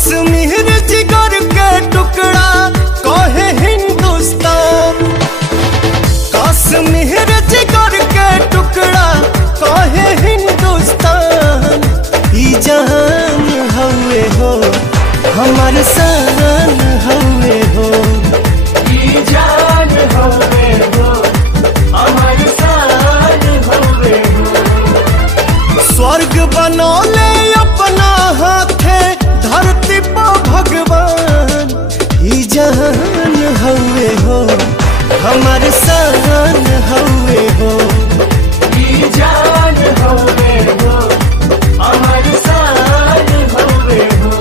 कश्मीर जिगर के टुकड़ा कहे हिंदुस्तान, कश्मीर जिगर के टुकड़ा कहे हिंदुस्तान। ई जहान हवे हो हमार शान हवे हो, ई जान हवे हो हमार शान हवे हो। स्वर्ग बनौले अपना हाथे धरती पर भगवान। ई जहान हवे हो हमार शान हवे हो, ई जान हवे हो हमार शान हवे हो।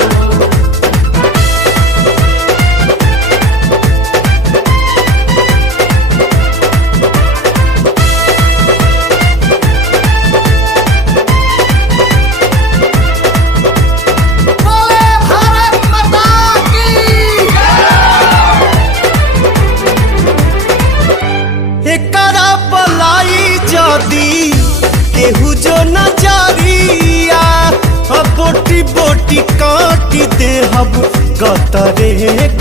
एकरा पलाई जदी केहू जो नजरिया, बोटी बोटी काटी दे हब गतरे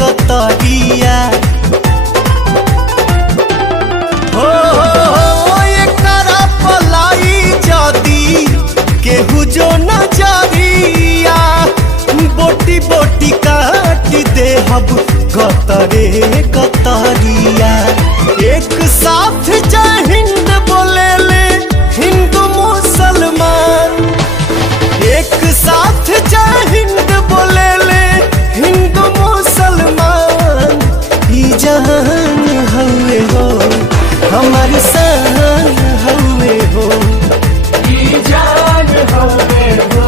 गतरिया। हो एकरा पलाई जदी केहू जो नजरिया, बोटी बोटी काटी दे हब गतरे गतरिया। एक साथ जय हिंद बोले ले हिंदू मुसलमान, एक साथ जय हिंद बोले ले हिंदू मुसलमान। ई जहान हवे हो हमार शान हवे हो, ई जान हवे हो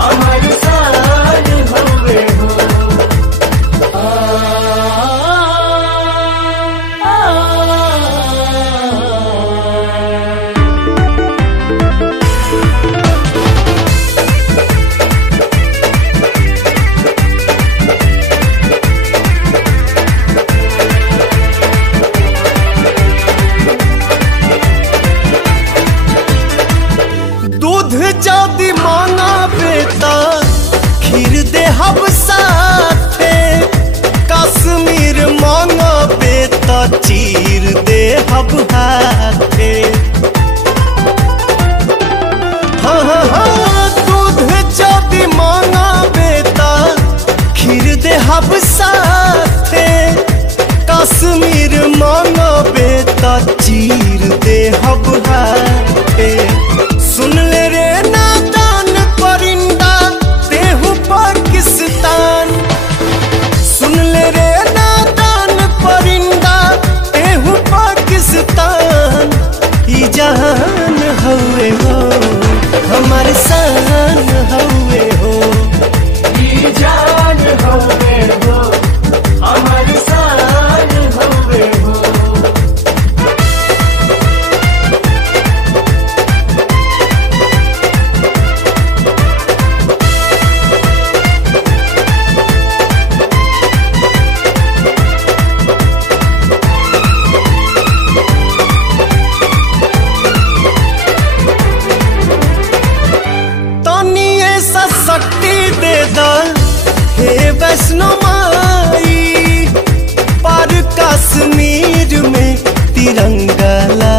हमार शान हवे हो। दूध जदी मांगा बेटा खीर दे हब साथे, कश्मीर मांगा बेटा चीर दे हब हाथे। हाँ हाँ हाँ दूध जदी मांगा बेटा खीर दे हब साथे, कश्मीर मांगा बेटा चीर दे हब हाथे। सुन ले रे नादान परिंदा तेहू पाकिस्तान, सुन ले रे नादान परिंदा तेहू पाकिस्तान। ई जहान हवे हो हमार शान हवे हो, ई जान हवे हो हमार शान हवे हो। तनिए सा शक्ति दे दा हे वैष्णो माई, पर कश्मीर में तिरंगा ला